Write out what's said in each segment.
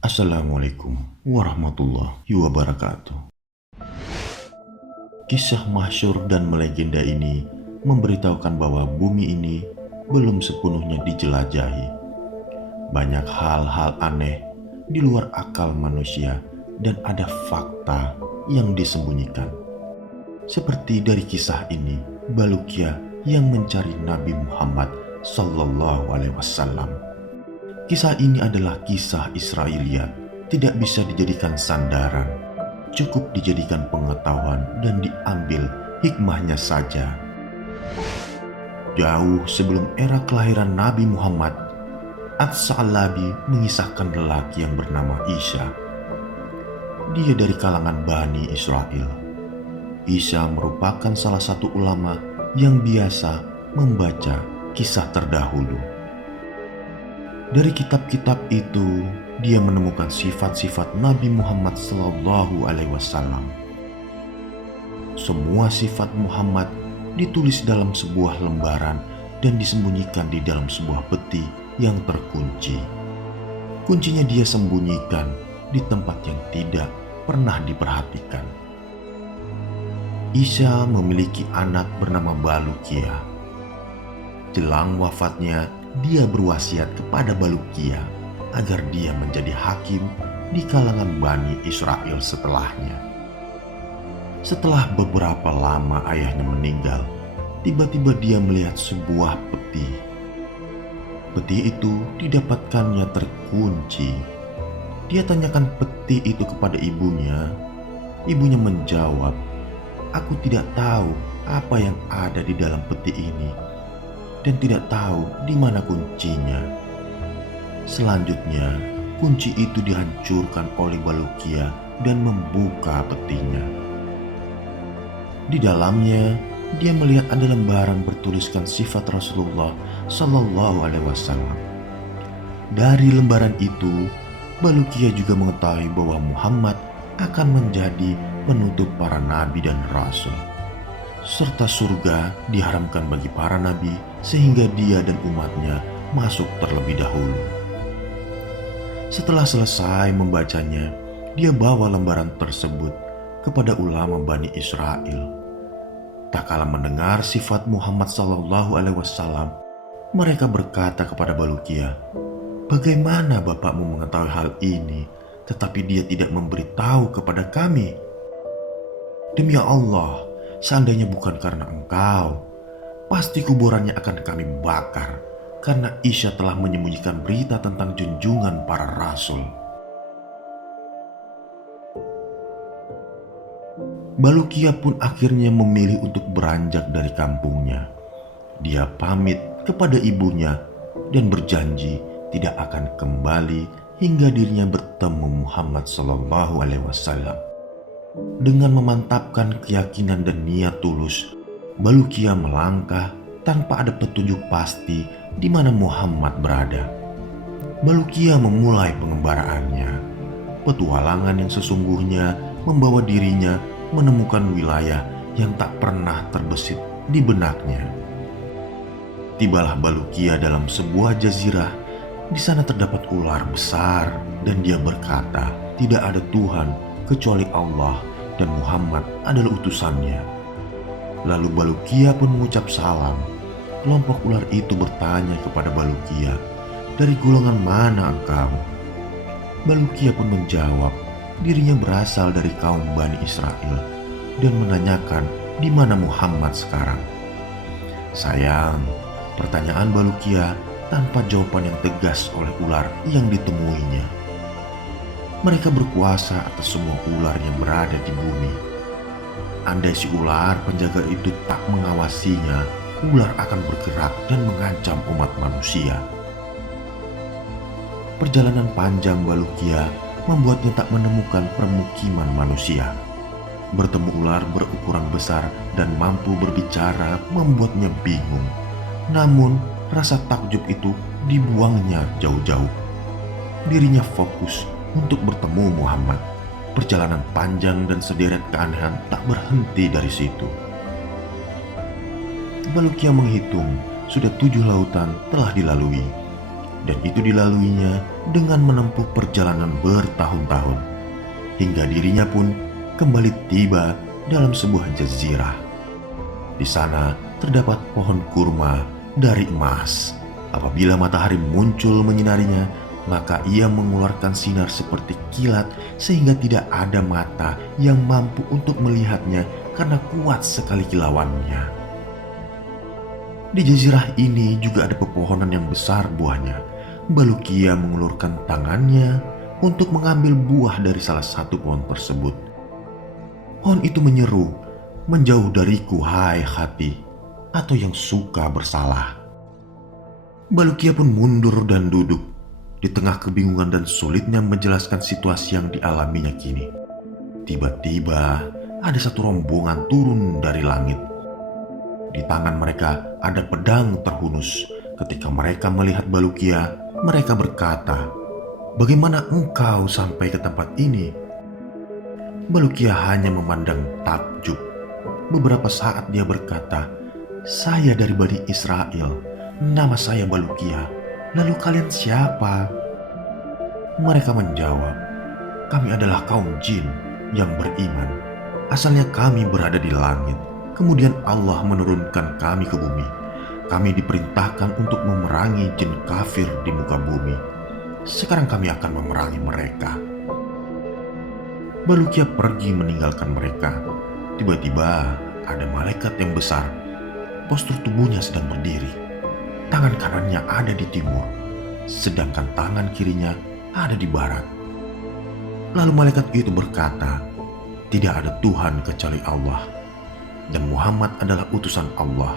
Assalamualaikum warahmatullahi wabarakatuh. Kisah masyhur dan melegenda ini memberitahukan bahwa bumi ini belum sepenuhnya dijelajahi. Banyak hal-hal aneh di luar akal manusia dan ada fakta yang disembunyikan. Seperti dari kisah ini, Baluqiyah yang mencari Nabi Muhammad sallallahu alaihi wasallam. Kisah ini adalah kisah Israiliyat, tidak bisa dijadikan sandaran, cukup dijadikan pengetahuan dan diambil hikmahnya saja. Jauh sebelum era kelahiran Nabi Muhammad, Ats-Sa'labi mengisahkan lelaki yang bernama Isa. Dia dari kalangan Bani Israel. Isa merupakan salah satu ulama yang biasa membaca kisah terdahulu. Dari kitab-kitab itu, dia menemukan sifat-sifat Nabi Muhammad Sallallahu Alaihi Wasallam. Semua sifat Muhammad ditulis dalam sebuah lembaran dan disembunyikan di dalam sebuah peti yang terkunci. Kuncinya dia sembunyikan di tempat yang tidak pernah diperhatikan. Isa memiliki anak bernama Baluqiyah. Jelang wafatnya, dia berwasiat kepada Baluqiyah agar dia menjadi hakim di kalangan Bani Israel setelahnya. Setelah beberapa lama ayahnya meninggal, tiba-tiba dia melihat sebuah peti. Peti itu didapatkannya terkunci. Dia tanyakan peti itu kepada ibunya. Ibunya menjawab, "Aku tidak tahu apa yang ada di dalam peti ini dan tidak tahu di mana kuncinya." Selanjutnya, kunci itu dihancurkan oleh Baluqiyah dan membuka petinya. Di dalamnya, dia melihat ada lembaran bertuliskan sifat Rasulullah Sallallahu Alaihi Wasallam. Dari lembaran itu, Baluqiyah juga mengetahui bahwa Muhammad akan menjadi penutup para nabi dan rasul, serta surga diharamkan bagi para nabi sehingga dia dan umatnya masuk terlebih dahulu. Setelah selesai membacanya, dia bawa lembaran tersebut kepada ulama Bani Israel. Tak kala mendengar sifat Muhammad Sallallahu Alaihi Wasallam, mereka berkata kepada Baluqiyah, "Bagaimana bapakmu mengetahui hal ini, tetapi dia tidak memberitahu kepada kami? Demi Allah, seandainya bukan karena engkau, pasti kuburannya akan kami bakar, karena Isa telah menyembunyikan berita tentang junjungan para rasul." Baluqiyah pun akhirnya memilih untuk beranjak dari kampungnya. Dia pamit kepada ibunya dan berjanji tidak akan kembali hingga dirinya bertemu Muhammad Sallallahu Alaihi Wasallam. Dengan memantapkan keyakinan dan niat tulus, Baluqiyah melangkah tanpa ada petunjuk pasti di mana Muhammad berada. Baluqiyah memulai pengembaraannya. Petualangan yang sesungguhnya membawa dirinya menemukan wilayah yang tak pernah terbesit di benaknya. Tibalah Baluqiyah dalam sebuah jazirah. Di sana terdapat ular besar dan dia berkata, "Tidak ada Tuhan kecuali Allah dan Muhammad adalah utusannya." Lalu Baluqiyah pun mengucap salam. Kelompok ular itu bertanya kepada Baluqiyah, "Dari golongan mana engkau?" Baluqiyah pun menjawab, dirinya berasal dari kaum Bani Israel dan menanyakan di mana Muhammad sekarang. Sayang, pertanyaan Baluqiyah tanpa jawaban yang tegas oleh ular yang ditemuinya. Mereka berkuasa atas semua ular yang berada di bumi. Andai si ular penjaga itu tak mengawasinya, ular akan bergerak dan mengancam umat manusia. Perjalanan panjang Baluqiyah membuatnya tak menemukan permukiman manusia. Bertemu ular berukuran besar dan mampu berbicara membuatnya bingung. Namun, rasa takjub itu dibuangnya jauh-jauh. Dirinya fokus untuk bertemu Muhammad. Perjalanan panjang dan sederet keanehan tak berhenti dari situ. Baluqiyah menghitung, sudah 7 lautan telah dilalui. dan itu dilaluinya dengan menempuh perjalanan bertahun-tahun, hingga dirinya pun kembali tiba dalam sebuah jazirah. Di sana terdapat pohon kurma dari emas. Apabila matahari muncul menyinarinya, maka ia mengeluarkan sinar seperti kilat sehingga tidak ada mata yang mampu untuk melihatnya karena kuat sekali kilauannya. Di jazirah ini juga ada pepohonan yang besar buahnya. Balukia mengulurkan tangannya untuk mengambil buah dari salah satu pohon tersebut. Pohon itu menyeru, "Menjauh dariku, hai hati, atau yang suka bersalah." Balukia pun mundur dan duduk di tengah kebingungan dan sulitnya menjelaskan situasi yang dialaminya kini. Tiba-tiba ada satu rombongan turun dari langit. Di tangan mereka ada pedang terhunus. Ketika mereka melihat Balukia, mereka berkata, "Bagaimana engkau sampai ke tempat ini?" Balukia hanya memandang takjub. Beberapa saat dia berkata, "Saya dari Bani Israel. Nama saya Balukia. Lalu kalian siapa?" Mereka menjawab, "Kami adalah kaum jin yang beriman. Asalnya kami berada di langit. Kemudian Allah menurunkan kami ke bumi. Kami diperintahkan untuk memerangi jin kafir di muka bumi. Sekarang kami akan memerangi mereka." Balukia pergi meninggalkan mereka. Tiba-tiba ada malaikat yang besar. Postur tubuhnya sedang berdiri. Tangan kanannya ada di timur, sedangkan tangan kirinya ada di barat. Lalu malaikat itu berkata, "Tidak ada Tuhan kecuali Allah, dan Muhammad adalah utusan Allah."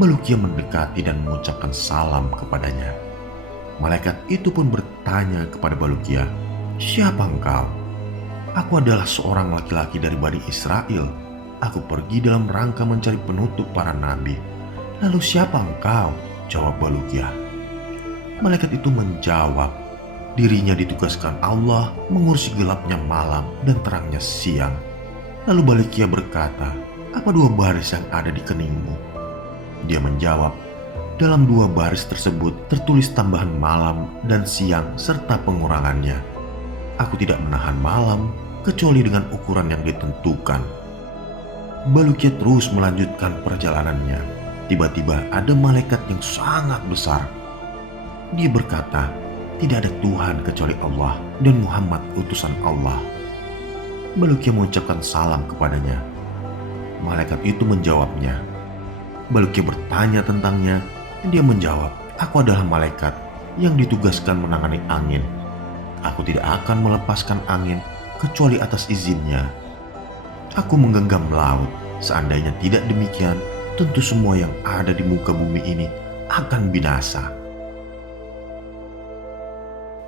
Balukia mendekati dan mengucapkan salam kepadanya. Malaikat itu pun bertanya kepada Balukia, "Siapa engkau?" "Aku adalah seorang laki-laki dari Bani Israel. Aku pergi dalam rangka mencari penutup para nabi." "Lalu siapa engkau?" jawab Balukia. Malaikat itu menjawab, dirinya ditugaskan Allah mengurusi gelapnya malam dan terangnya siang. Lalu Balukia berkata, "Apa dua baris yang ada di keningmu?" Dia menjawab, "Dalam dua baris tersebut tertulis tambahan malam dan siang serta pengurangannya. Aku tidak menahan malam kecuali dengan ukuran yang ditentukan." Balukia terus melanjutkan perjalanannya. Tiba-tiba ada malaikat yang sangat besar. Dia berkata, "Tidak ada Tuhan kecuali Allah dan Muhammad utusan Allah." Balukia mengucapkan salam kepadanya. Malaikat itu menjawabnya. Balukia bertanya tentangnya. Dia menjawab, "Aku adalah malaikat yang ditugaskan menangani angin. Aku tidak akan melepaskan angin kecuali atas izinnya. Aku menggenggam laut. Seandainya tidak demikian, tentu semua yang ada di muka bumi ini akan binasa."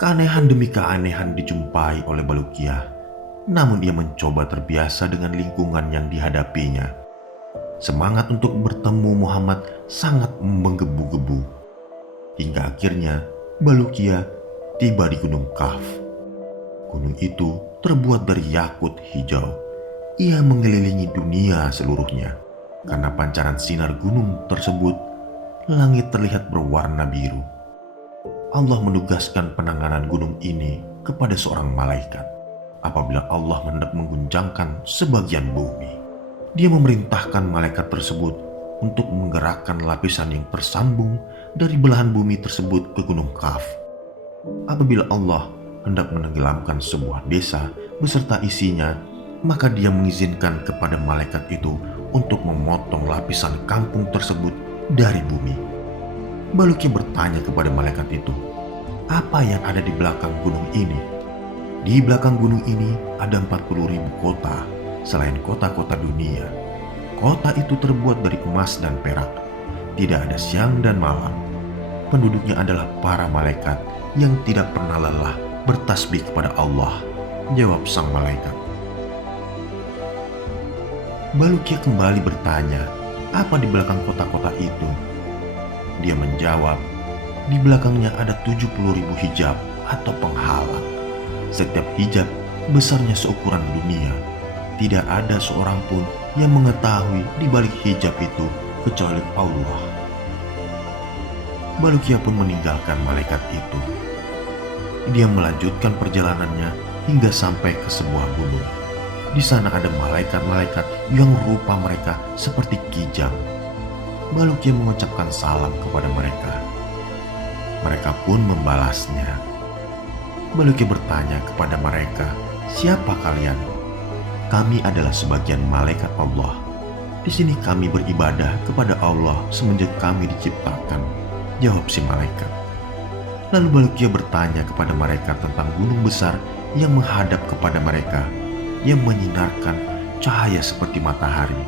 Keanehan demi keanehan dijumpai oleh Balukia. Namun ia mencoba terbiasa dengan lingkungan yang dihadapinya. Semangat untuk bertemu Muhammad sangat menggebu-gebu. Hingga akhirnya Balukia tiba di Gunung Kaf. Gunung itu terbuat dari yakut hijau. Ia mengelilingi dunia seluruhnya. Karena pancaran sinar gunung tersebut, langit terlihat berwarna biru. Allah menugaskan penanganan gunung ini kepada seorang malaikat. Apabila Allah hendak mengguncangkan sebagian bumi, Dia memerintahkan malaikat tersebut untuk menggerakkan lapisan yang tersambung dari belahan bumi tersebut ke Gunung Kaf. Apabila Allah hendak menenggelamkan sebuah desa beserta isinya, maka Dia mengizinkan kepada malaikat itu untuk memotong lapisan kampung tersebut dari bumi. Balukia bertanya kepada malaikat itu, "Apa yang ada di belakang gunung ini?" "Di belakang gunung ini ada 40.000 kota, selain kota-kota dunia. Kota itu terbuat dari emas dan perak. Tidak ada siang dan malam. Penduduknya adalah para malaikat yang tidak pernah lelah bertasbih kepada Allah," jawab sang malaikat. Balukia kembali bertanya, "Apa di belakang kota-kota itu?" Dia menjawab, "Di belakangnya ada 70.000 hijab atau penghalang. Setiap hijab besarnya seukuran dunia. Tidak ada seorang pun yang mengetahui di balik hijab itu kecuali Allah." Balukia pun meninggalkan malaikat itu. Dia melanjutkan perjalanannya hingga sampai ke sebuah gunung. Di sana ada malaikat-malaikat yang rupa mereka seperti kijang. Balukia mengucapkan salam kepada mereka. Mereka pun membalasnya. Balukia bertanya kepada mereka, "Siapa kalian?" "Kami adalah sebagian malaikat Allah. Di sini kami beribadah kepada Allah semenjak kami diciptakan," jawab si malaikat. Lalu Balukia bertanya kepada mereka tentang gunung besar yang menghadap kepada mereka, yang menyinarkan cahaya seperti matahari.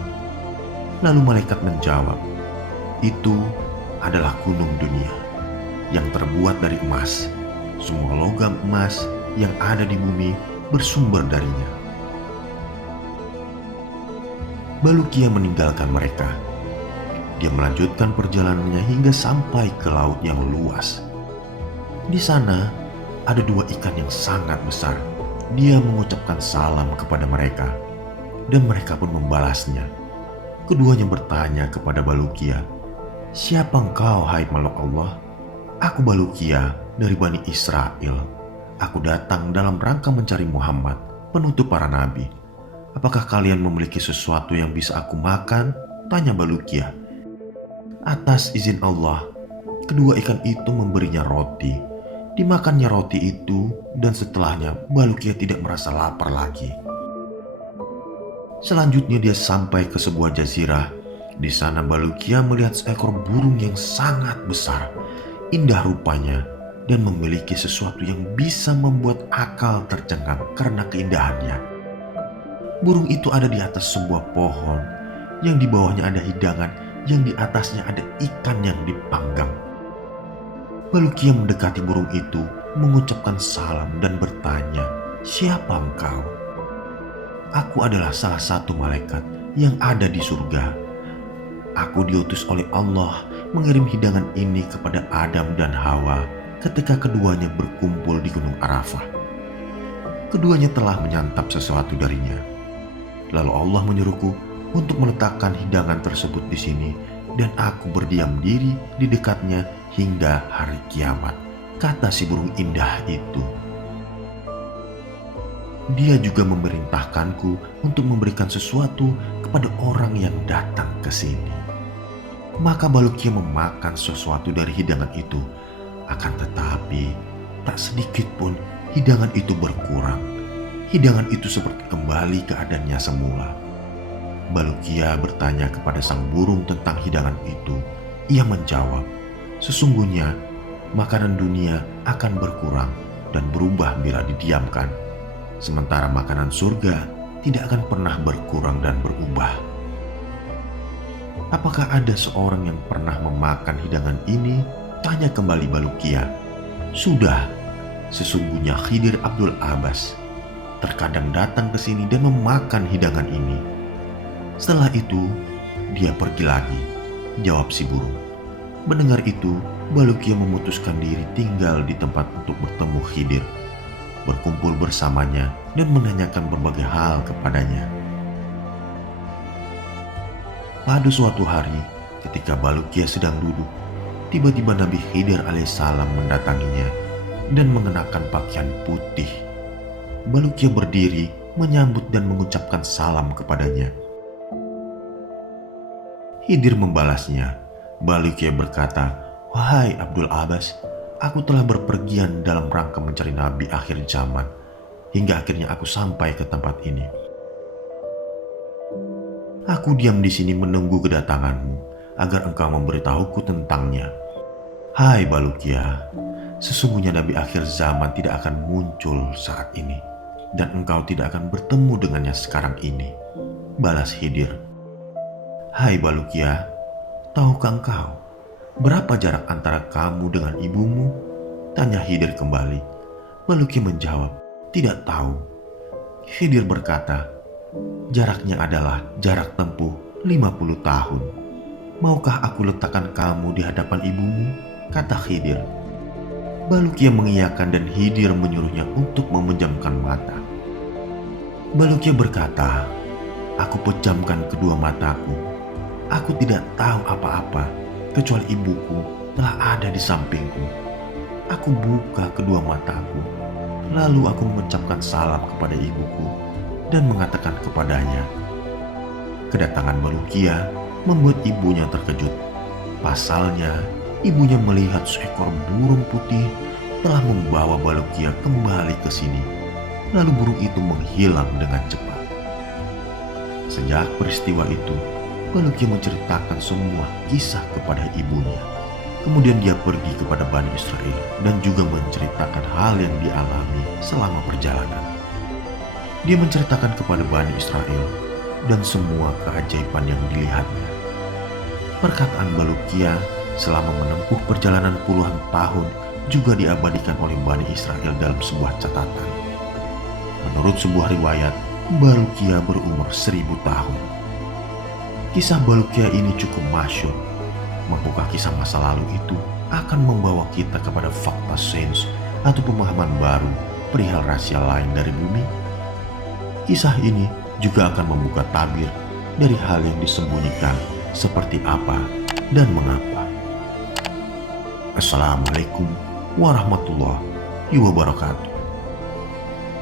Lalu malaikat menjawab, "Itu adalah gunung dunia yang terbuat dari emas. Semua logam emas yang ada di bumi bersumber darinya." Balukia meninggalkan mereka. Dia melanjutkan perjalanannya hingga sampai ke laut yang luas. Di sana ada dua ikan yang sangat besar. Dia mengucapkan salam kepada mereka, dan mereka pun membalasnya. Keduanya bertanya kepada Balukia, "Siapa engkau, hai makhluk Allah?" "Aku Balukia dari Bani Israel. Aku datang dalam rangka mencari Muhammad, penutup para nabi. Apakah kalian memiliki sesuatu yang bisa aku makan?" tanya Balukia. Atas izin Allah, kedua ikan itu memberinya roti. Dimakannya roti itu, dan setelahnya Balukia tidak merasa lapar lagi. Selanjutnya dia sampai ke sebuah jazirah. Di sana Balukia melihat seekor burung yang sangat besar, indah rupanya, dan memiliki sesuatu yang bisa membuat akal tercengang karena keindahannya. Burung itu ada di atas sebuah pohon, yang di bawahnya ada hidangan, yang di atasnya ada ikan yang dipanggang. Balukia mendekati burung itu, mengucapkan salam dan bertanya, "Siapa engkau?" "Aku adalah salah satu malaikat yang ada di surga. Aku diutus oleh Allah mengirim hidangan ini kepada Adam dan Hawa ketika keduanya berkumpul di Gunung Arafah. Keduanya telah menyantap sesuatu darinya. Lalu Allah menyuruhku untuk meletakkan hidangan tersebut di sini, dan aku berdiam diri di dekatnya hingga hari kiamat," kata si burung indah itu. Dia juga memerintahkanku untuk memberikan sesuatu kepada orang yang datang ke sini. Maka Balukia memakan sesuatu dari hidangan itu. Akan tetapi, tak sedikit pun hidangan itu berkurang. Hidangan itu seperti kembali keadaannya semula. Balukia bertanya kepada sang burung tentang hidangan itu. Ia menjawab, "Sesungguhnya makanan dunia akan berkurang dan berubah bila didiamkan. Sementara makanan surga tidak akan pernah berkurang dan berubah." "Apakah ada seorang yang pernah memakan hidangan ini?" tanya kembali Balukia. "Sudah, sesungguhnya Khidir Abdul Abbas terkadang datang ke sini dan memakan hidangan ini. Setelah itu, dia pergi lagi," jawab si burung. Mendengar itu, Balukia memutuskan diri tinggal di tempat untuk bertemu Khidir, berkumpul bersamanya, dan menanyakan berbagai hal kepadanya. Pada suatu hari, ketika Balukia sedang duduk, tiba-tiba Nabi Khidir alaihissalam mendatanginya dan mengenakan pakaian putih. Balukia berdiri, menyambut dan mengucapkan salam kepadanya. Khidir membalasnya. Balukia berkata, "Wahai Abdul Abbas, aku telah berpergian dalam rangka mencari Nabi akhir zaman, hingga akhirnya aku sampai ke tempat ini. Aku diam di sini menunggu kedatanganmu, agar engkau memberitahuku tentangnya. Hai Balukia, sesungguhnya Nabi akhir zaman tidak akan muncul saat ini, dan engkau tidak akan bertemu dengannya sekarang ini," balas Khidir. "Hai Balukia, tahukah engkau berapa jarak antara kamu dengan ibumu?" tanya Khidir kembali. Balukia menjawab, "Tidak tahu." Khidir berkata, "Jaraknya adalah jarak tempuh 50 tahun. Maukah aku letakkan kamu di hadapan ibumu?" kata Khidir. Balukia mengiyakan dan Khidir menyuruhnya untuk memejamkan mata. Balukia berkata, "Aku pejamkan kedua mataku. Aku tidak tahu apa-apa kecuali ibuku telah ada di sampingku. Aku buka kedua mataku, lalu aku mengucapkan salam kepada ibuku dan mengatakan kepadanya. Kedatangan Balukia membuat ibunya terkejut. Pasalnya, ibunya melihat seekor burung putih telah membawa Balukia kembali ke sini. Lalu burung itu menghilang dengan cepat. Sejak peristiwa itu, Balukia menceritakan semua kisah kepada ibunya. Kemudian dia pergi kepada Bani Israel dan juga menceritakan hal yang dialami selama perjalanan. Dia menceritakan kepada Bani Israel dan semua keajaiban yang dilihatnya. Perkataan Balukia selama menempuh perjalanan puluhan tahun juga diabadikan oleh Bani Israel dalam sebuah catatan. Menurut sebuah riwayat, Balukia berumur 1000 tahun. Kisah Balukia ini cukup masyhur. Mampukah kisah masa lalu itu akan membawa kita kepada fakta sains atau pemahaman baru perihal rahasia lain dari bumi? Kisah ini juga akan membuka tabir dari hal yang disembunyikan seperti apa dan mengapa. Assalamualaikum warahmatullahi wabarakatuh.